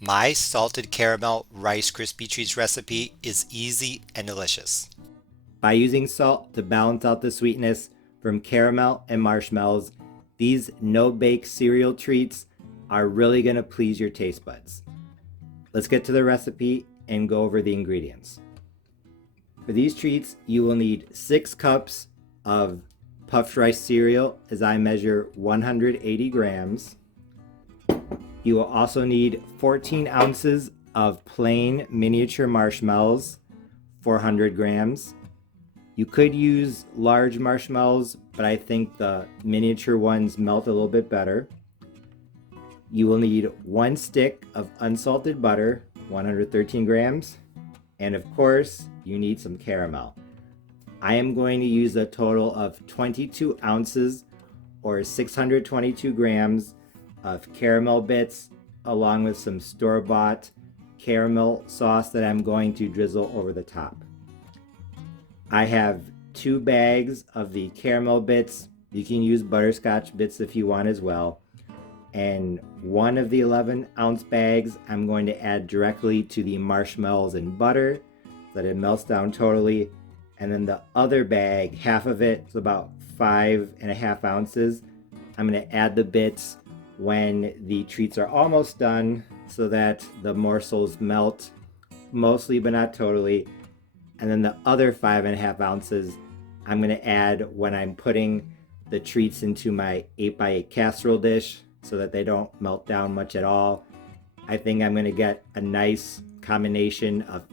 My salted caramel Rice Krispie treats recipe is easy and delicious. By using salt to balance out the sweetness from caramel and marshmallows, these no-bake cereal treats are really going to please your taste buds. Let's get to the recipe and go over the ingredients. For these treats, you will need 6 cups of puffed rice cereal, as I measure 180 grams. You will also need 14 ounces of plain miniature marshmallows, 400 grams. You could use large marshmallows, but I think the miniature ones melt a little bit better. You will need 1 stick of unsalted butter, 113 grams. And of course, you need some caramel. I am going to use a total of 22 ounces or 622 grams of caramel bits, along with some store-bought caramel sauce that I'm going to drizzle over the top. I have 2 bags of the caramel bits. You can use butterscotch bits if you want as well. And one of the 11-ounce bags I'm going to add directly to the marshmallows and butter so that it melts down totally. And then the other bag, half of it, so about 5.5 ounces, I'm going to add the bits when the treats are almost done so that the morsels melt mostly but not totally. And then the other 5.5 ounces I'm going to add when I'm putting the treats into my 8x8 casserole dish so that they don't melt down much at all. I think I'm going to get a nice combination of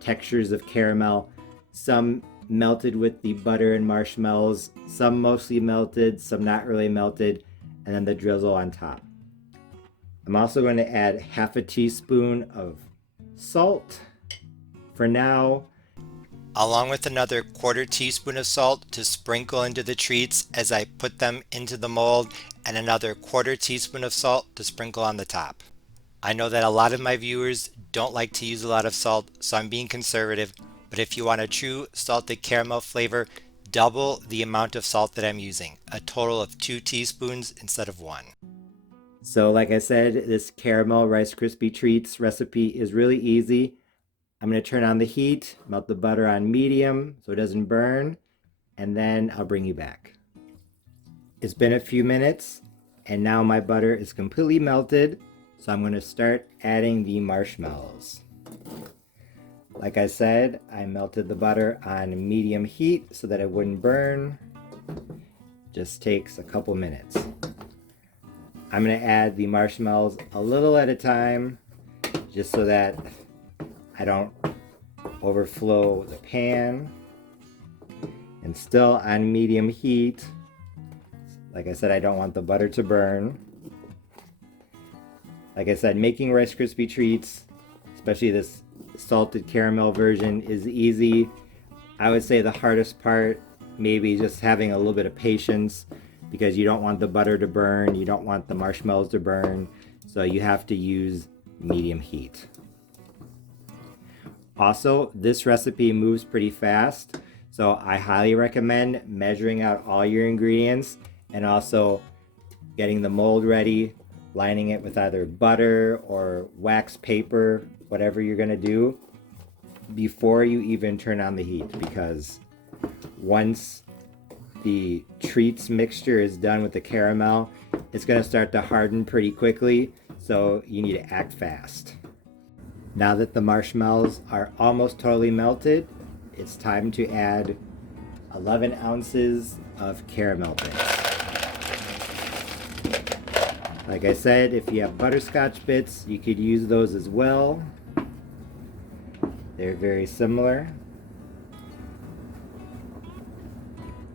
textures of caramel, some melted with the butter and marshmallows, some mostly melted, some not really melted, and then the drizzle on top. I'm also going to add half a teaspoon of salt for now, Along with another quarter teaspoon of salt to sprinkle into the treats as I put them into the mold, and another quarter teaspoon of salt to sprinkle on the top. I know that a lot of my viewers don't like to use a lot of salt, so I'm being conservative, but if you want a true salted caramel flavor, double the amount of salt that I'm using, a total of 2 teaspoons instead of 1. So like I said, this caramel Rice Krispie treats recipe is really easy. I'm going to turn on the heat, melt the butter on medium so it doesn't burn, and then I'll bring you back. It's been a few minutes, and now my butter is completely melted, so I'm going to start adding the marshmallows. Like I said, I melted the butter on medium heat so that it wouldn't burn. Just takes a couple minutes. I'm going to add the marshmallows a little at a time, just so that I don't overflow the pan. And still on medium heat. Like I said, I don't want the butter to burn. Like I said, making Rice Krispie treats, especially this salted caramel version, is easy. I would say the hardest part, maybe just having a little bit of patience, because you don't want the butter to burn, you don't want the marshmallows to burn, so you have to use medium heat. Also, this recipe moves pretty fast, so I highly recommend measuring out all your ingredients and also getting the mold ready, lining it with either butter or wax paper, whatever you're gonna do, before you even turn on the heat, because once the treats mixture is done with the caramel, it's gonna start to harden pretty quickly, so you need to act fast. Now that the marshmallows are almost totally melted, it's time to add 11 ounces of caramel bits. Like I said, if you have butterscotch bits, you could use those as well. They're very similar.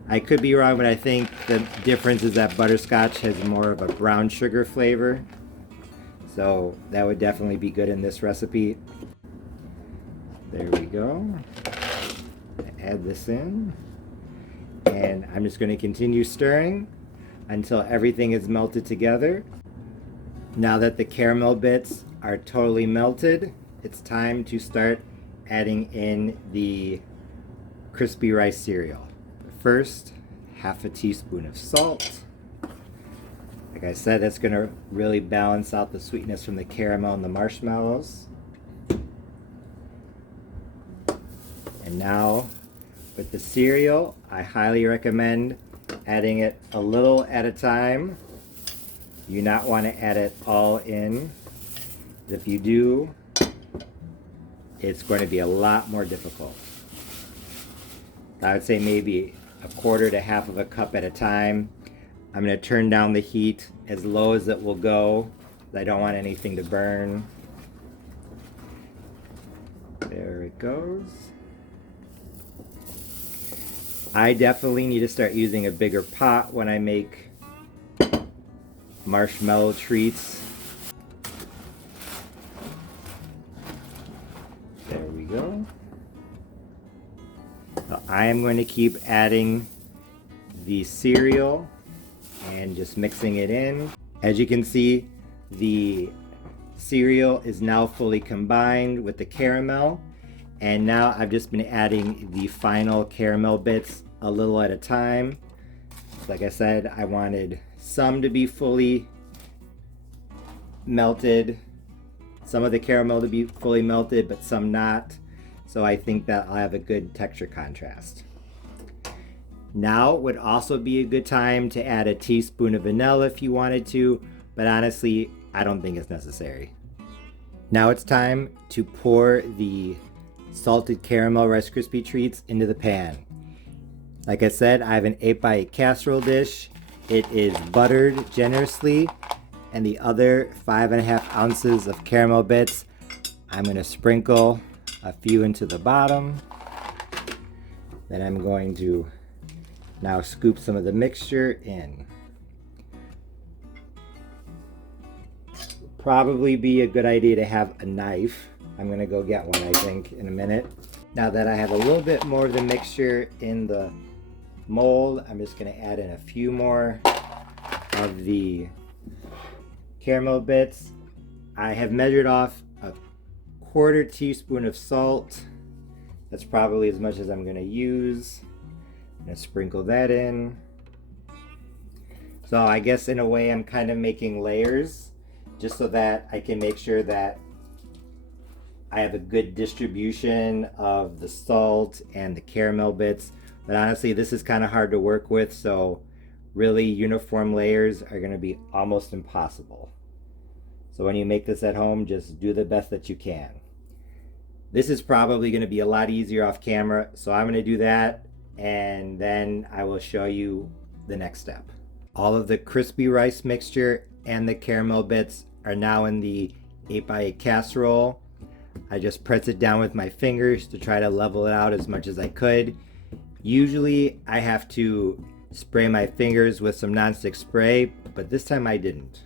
I could be wrong, but I think the difference is that butterscotch has more of a brown sugar flavor. So that would definitely be good in this recipe. There we go. Add this in. And I'm just going to continue stirring until everything is melted together. Now that the caramel bits are totally melted, it's time to start adding in the crispy rice cereal. First, half a teaspoon of salt. Like I said, that's going to really balance out the sweetness from the caramel and the marshmallows. And now with the cereal, I highly recommend adding it a little at a time. You do not want to add it all in. If you do, it's going to be a lot more difficult. I would say maybe a quarter to half of a cup at a time. I'm going to turn down the heat as low as it will go. I don't want anything to burn. There it goes. I definitely need to start using a bigger pot when I make marshmallow treats. There we go. Now I am going to keep adding the cereal and just mixing it in. As you can see, the cereal is now fully combined with the caramel, and now I've just been adding the final caramel bits a little at a time. Like I said, I wanted some to be fully melted, some of the caramel to be fully melted, but some not. So I think that I'll have a good texture contrast. Now would also be a good time to add a teaspoon of vanilla if you wanted to, but honestly, I don't think it's necessary. Now it's time to pour the salted caramel Rice Krispie treats into the pan. Like I said, I have an 8x8 casserole dish. It is buttered generously, and the other 5.5 ounces of caramel bits, I'm going to sprinkle a few into the bottom. Then I'm going to now scoop some of the mixture in. Probably be a good idea to have a knife. I'm going to go get one, I think, in a minute. Now that I have a little bit more of the mixture in the mold, I'm just going to add in a few more of the caramel bits. I have measured off a 1/4 teaspoon of salt. That's probably as much as I'm going to use. I'm going to sprinkle that in. So I guess in a way I'm kind of making layers just so that I can make sure that I have a good distribution of the salt and the caramel bits. But honestly, this is kind of hard to work with, so really uniform layers are going to be almost impossible. So when you make this at home, just do the best that you can. This is probably going to be a lot easier off camera, so I'm going to do that, and then I will show you the next step. All of the crispy rice mixture and the caramel bits are now in the 8x8 casserole. I just press it down with my fingers to try to level it out as much as I could. Usually I have to spray my fingers with some nonstick spray, but this time I didn't.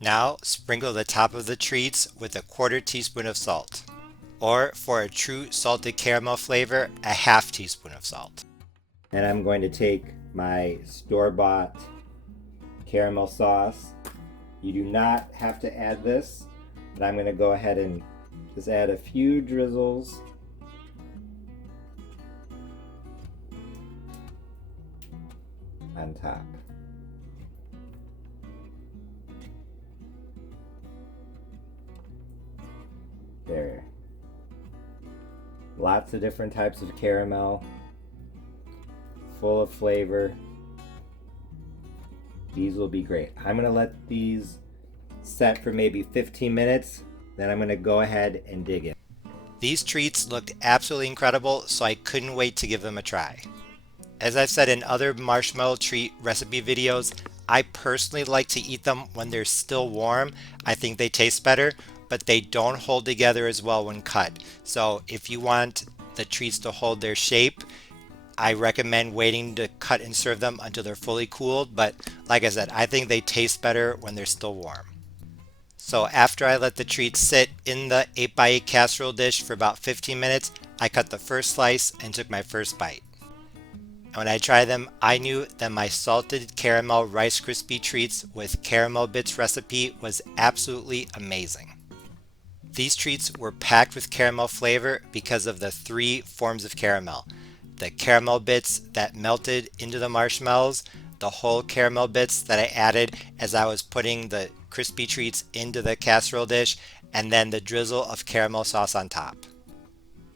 Now sprinkle the top of the treats with a 1/4 teaspoon of salt. Or for a true salted caramel flavor, a 1/2 teaspoon of salt. And I'm going to take my store-bought caramel sauce. You do not have to add this, but I'm going to go ahead and just add a few drizzles. On top. There. Lots of different types of caramel, full of flavor. These will be great. I'm going to let these set for maybe 15 minutes, then I'm going to go ahead and dig in. These treats looked absolutely incredible, so I couldn't wait to give them a try. As I've said in other marshmallow treat recipe videos, I personally like to eat them when they're still warm. I think they taste better, but they don't hold together as well when cut. So if you want the treats to hold their shape, I recommend waiting to cut and serve them until they're fully cooled. But like I said, I think they taste better when they're still warm. So after I let the treats sit in the 8x8 casserole dish for about 15 minutes, I cut the first slice and took my first bite. And when I tried them, I knew that my salted caramel Rice Krispie treats with caramel bits recipe was absolutely amazing. These treats were packed with caramel flavor because of the 3 forms of caramel. The caramel bits that melted into the marshmallows, the whole caramel bits that I added as I was putting the crispy treats into the casserole dish, and then the drizzle of caramel sauce on top.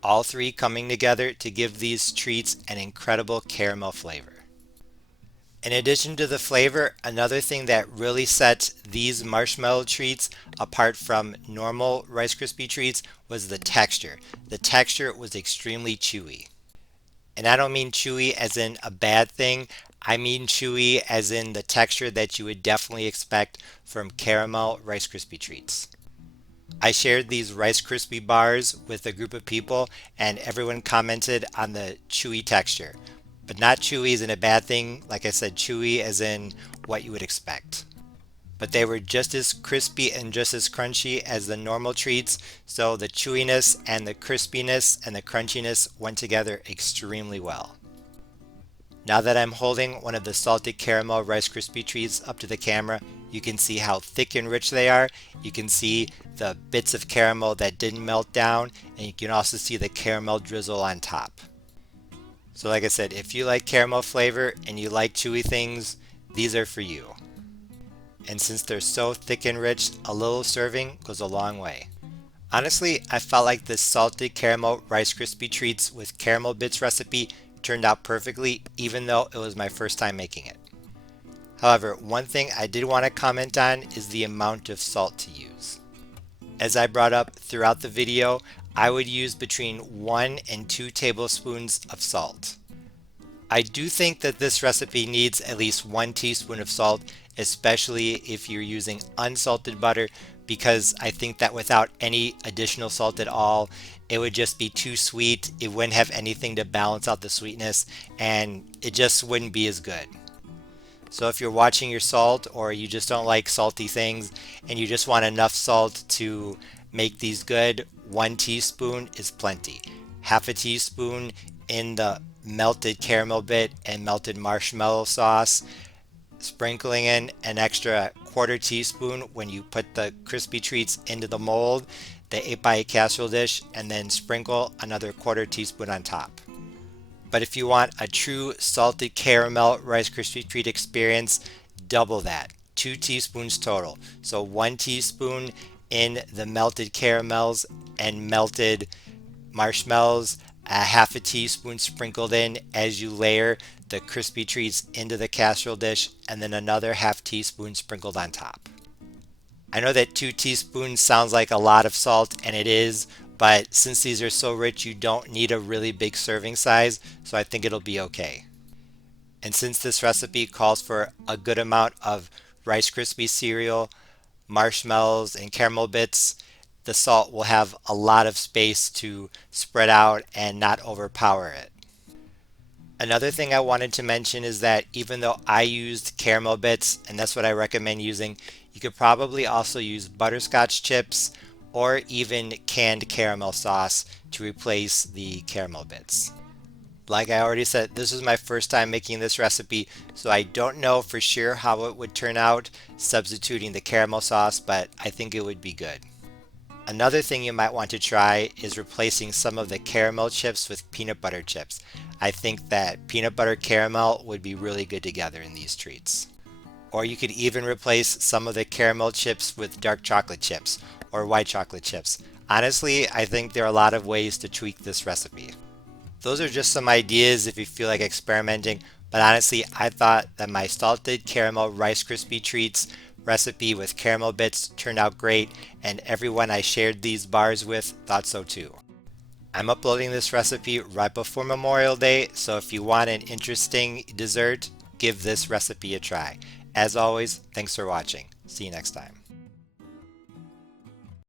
All three coming together to give these treats an incredible caramel flavor. In addition to the flavor, another thing that really sets these marshmallow treats apart from normal Rice Krispie treats was the texture. The texture was extremely chewy. And I don't mean chewy as in a bad thing, I mean chewy as in the texture that you would definitely expect from caramel Rice Krispie treats. I shared these Rice Krispie bars with a group of people and everyone commented on the chewy texture. But not chewy as in a bad thing, like I said, chewy as in what you would expect. But they were just as crispy and just as crunchy as the normal treats, so the chewiness and the crispiness and the crunchiness went together extremely well. Now that I'm holding one of the salted caramel Rice Krispie treats up to the camera, you can see how thick and rich they are. You can see the bits of caramel that didn't melt down, and you can also see the caramel drizzle on top. So like I said, if you like caramel flavor and you like chewy things, these are for you. And since they're so thick and rich, a little serving goes a long way. Honestly, I felt like this salted caramel Rice Krispie treats with caramel bits recipe turned out perfectly, even though it was my first time making it. However, one thing I did want to comment on is the amount of salt to use. As I brought up throughout the video, I would use between 1 and 2 tablespoons of salt. I do think that this recipe needs at least 1 teaspoon of salt, especially if you're using unsalted butter, because I think that without any additional salt at all, it would just be too sweet. It wouldn't have anything to balance out the sweetness, and it just wouldn't be as good. So if you're watching your salt, or you just don't like salty things and you just want enough salt to make these good, 1 teaspoon is plenty. Half a teaspoon in the melted caramel bit and melted marshmallow sauce, sprinkling in an extra 1/4 teaspoon when you put the crispy treats into the mold, the 8x8 casserole dish, and then sprinkle another 1/4 teaspoon on top. But if you want a true salted caramel Rice Krispie treat experience, double that, 2 teaspoons total. So 1 teaspoon in the melted caramels and melted marshmallows, a half a teaspoon sprinkled in as you layer the crispy treats into the casserole dish, and then another half teaspoon sprinkled on top. I know that 2 teaspoons sounds like a lot of salt, and it is, but since these are so rich, you don't need a really big serving size, so I think it'll be okay. And since this recipe calls for a good amount of Rice Krispie cereal, marshmallows, and caramel bits, the salt will have a lot of space to spread out and not overpower it. Another thing I wanted to mention is that even though I used caramel bits, and that's what I recommend using, you could probably also use butterscotch chips or even canned caramel sauce to replace the caramel bits. Like I already said, this is my first time making this recipe, so I don't know for sure how it would turn out substituting the caramel sauce, but I think it would be good. Another thing you might want to try is replacing some of the caramel chips with peanut butter chips. I think that peanut butter caramel would be really good together in these treats. Or you could even replace some of the caramel chips with dark chocolate chips or white chocolate chips. Honestly, I think there are a lot of ways to tweak this recipe. Those are just some ideas if you feel like experimenting, but honestly, I thought that my salted caramel Rice Krispie treats recipe with caramel bits turned out great, and everyone I shared these bars with thought so too. I'm uploading this recipe right before Memorial Day, so if you want an interesting dessert, give this recipe a try. As always, thanks for watching. See you next time.